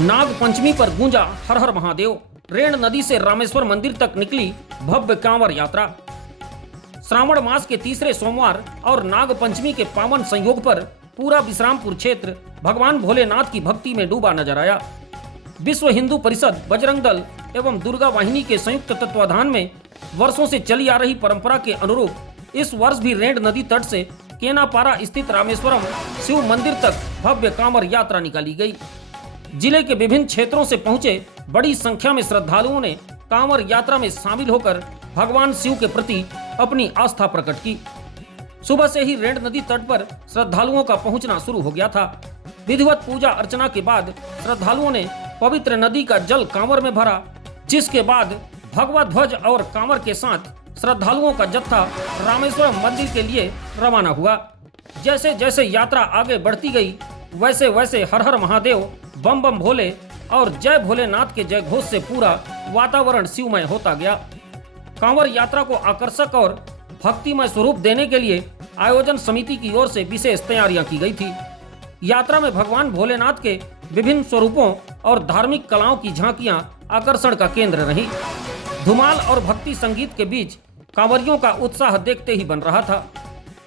नाग पंचमी पर गूंजा हर हर महादेव। रेण नदी से रामेश्वर मंदिर तक निकली भव्य कांवर यात्रा। श्रावण मास के तीसरे सोमवार और नाग पंचमी के पावन संयोग पर पूरा विश्रामपुर क्षेत्र भगवान भोलेनाथ की भक्ति में डूबा नजर आया। विश्व हिंदू परिषद, बजरंग दल एवं दुर्गा वाहिनी के संयुक्त तत्वाधान में वर्षों से चली आ रही परंपरा के अनुरूप इस वर्ष भी रेण नदी तट से केनापारा स्थित रामेश्वरम शिव मंदिर तक भव्य कांवर यात्रा निकाली गई। जिले के विभिन्न क्षेत्रों से पहुंचे बड़ी संख्या में श्रद्धालुओं ने कांवर यात्रा में शामिल होकर भगवान शिव के प्रति अपनी आस्था प्रकट की। सुबह से ही रेण नदी तट पर श्रद्धालुओं का पहुंचना शुरू हो गया था। विधिवत पूजा अर्चना के बाद श्रद्धालुओं ने पवित्र नदी का जल कांवर में भरा, जिसके बाद भगवा ध्वज और कांवर के साथ श्रद्धालुओं का जत्था रामेश्वरम मंदिर के लिए रवाना हुआ। जैसे जैसे यात्रा आगे बढ़ती गई, वैसे वैसे हर हर महादेव, बम बम भोले और जय भोलेनाथ के जय घोष से पूरा वातावरण शिवमय होता गया। कांवर यात्रा को आकर्षक और भक्तिमय स्वरूप देने के लिए आयोजन समिति की ओर से विशेष तैयारियां की गई थी। यात्रा में भगवान भोलेनाथ के विभिन्न स्वरूपों और धार्मिक कलाओं की झांकियां आकर्षण का केंद्र रही। धुमाल और भक्ति संगीत के बीच कांवरियों का उत्साह देखते ही बन रहा था।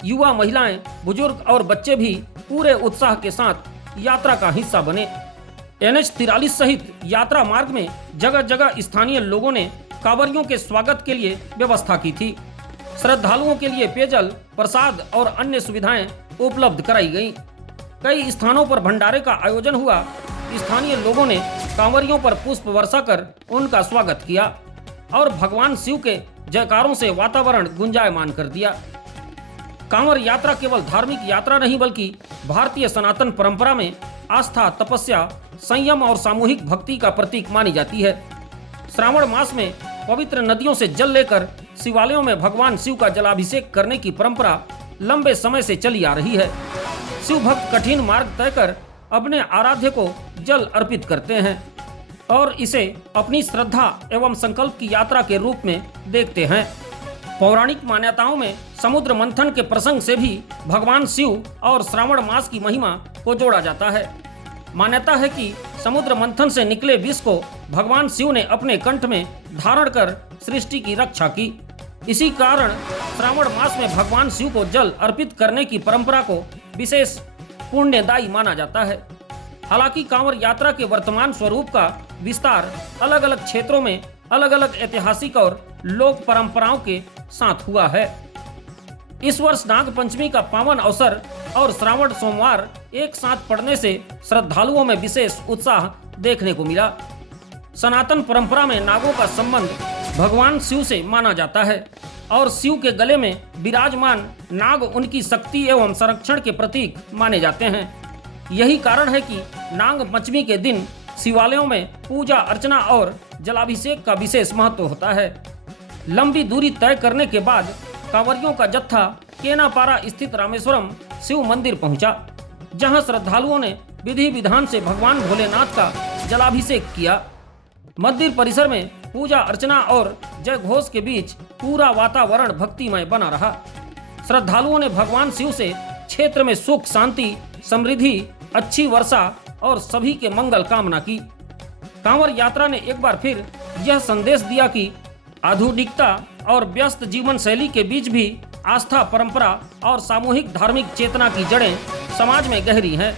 युवा, महिलाएं, बुजुर्ग और बच्चे भी पूरे उत्साह के साथ यात्रा का हिस्सा बने। NH43 सहित यात्रा मार्ग में जगह जगह स्थानीय लोगों ने कांवरियों के स्वागत के लिए व्यवस्था की थी। श्रद्धालुओं के लिए पेयजल, प्रसाद और अन्य सुविधाएं उपलब्ध कराई गईं। कई स्थानों पर भंडारे का आयोजन हुआ। स्थानीय लोगों ने कांवरियों पर पुष्प वर्षा कर उनका स्वागत किया और भगवान शिव के जयकारों से वातावरण गुंजायमान कर दिया। कांवर यात्रा केवल धार्मिक यात्रा नहीं, बल्कि भारतीय सनातन परंपरा में आस्था, तपस्या, संयम और सामूहिक भक्ति का प्रतीक मानी जाती है। श्रावण मास में पवित्र नदियों से जल लेकर शिवालयों में भगवान शिव का जलाभिषेक करने की परंपरा लंबे समय से चली आ रही है। शिव भक्त कठिन मार्ग तय कर अपने आराध्य को जल अर्पित करते हैं और इसे अपनी श्रद्धा एवं संकल्प की यात्रा के रूप में देखते हैं। पौराणिक मान्यताओं में समुद्र मंथन के प्रसंग से भी भगवान शिव और श्रावण मास की महिमा को जोड़ा जाता है। मान्यता है कि समुद्र मंथन से निकले विष को भगवान शिव ने अपने कंठ में धारण कर सृष्टि की रक्षा की। इसी कारण श्रावण मास में भगवान शिव को जल अर्पित करने की परंपरा को विशेष पुण्यदायी माना जाता है। हालांकि कांवर यात्रा के वर्तमान स्वरूप का विस्तार अलग अलग क्षेत्रों में अलग अलग ऐतिहासिक और लोक परंपराओं के साथ हुआ है। इस वर्ष नाग पंचमी का पावन अवसर और श्रावण सोमवार एक साथ पड़ने से श्रद्धालुओं में विशेष उत्साह देखने को मिला। सनातन परंपरा में नागों का संबंध भगवान शिव से माना जाता है और शिव के गले में विराजमान नाग उनकी शक्ति एवं संरक्षण के प्रतीक माने जाते हैं। यही कारण है कि नाग पंचमी के दिन शिवालयों में पूजा अर्चना और जलाभिषेक का विशेष महत्व होता है। लंबी दूरी तय करने के बाद कांवरियों का जत्था केनापारा स्थित रामेश्वरम शिव मंदिर पहुंचा, जहां श्रद्धालुओं ने विधि विधान से भगवान भोलेनाथ का जलाभिषेक किया। मंदिर परिसर में पूजा अर्चना और जय घोष के बीच पूरा वातावरण भक्तिमय बना रहा। श्रद्धालुओं ने भगवान शिव से क्षेत्र में सुख, शांति, समृद्धि, अच्छी वर्षा और सभी के मंगल कामना की। कांवर यात्रा ने एक बार फिर यह संदेश दिया कि आधुनिकता और व्यस्त जीवन शैली के बीच भी आस्था, परंपरा और सामूहिक धार्मिक चेतना की जड़ें समाज में गहरी हैं।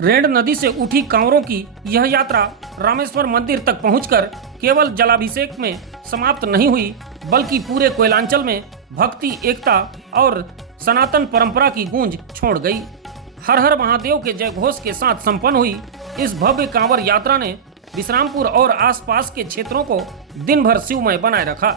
रेण नदी से उठी कांवरों की यह यात्रा रामेश्वर मंदिर तक पहुंचकर केवल जलाभिषेक में समाप्त नहीं हुई, बल्कि पूरे कोयलांचल में भक्ति, एकता और सनातन परंपरा की गूंज छोड़ गई। हर हर महादेव के जय घोष के साथ संपन्न हुई इस भव्य कांवर यात्रा ने विश्रामपुर और आसपास के क्षेत्रों को दिन भर शिवमय बनाए रखा।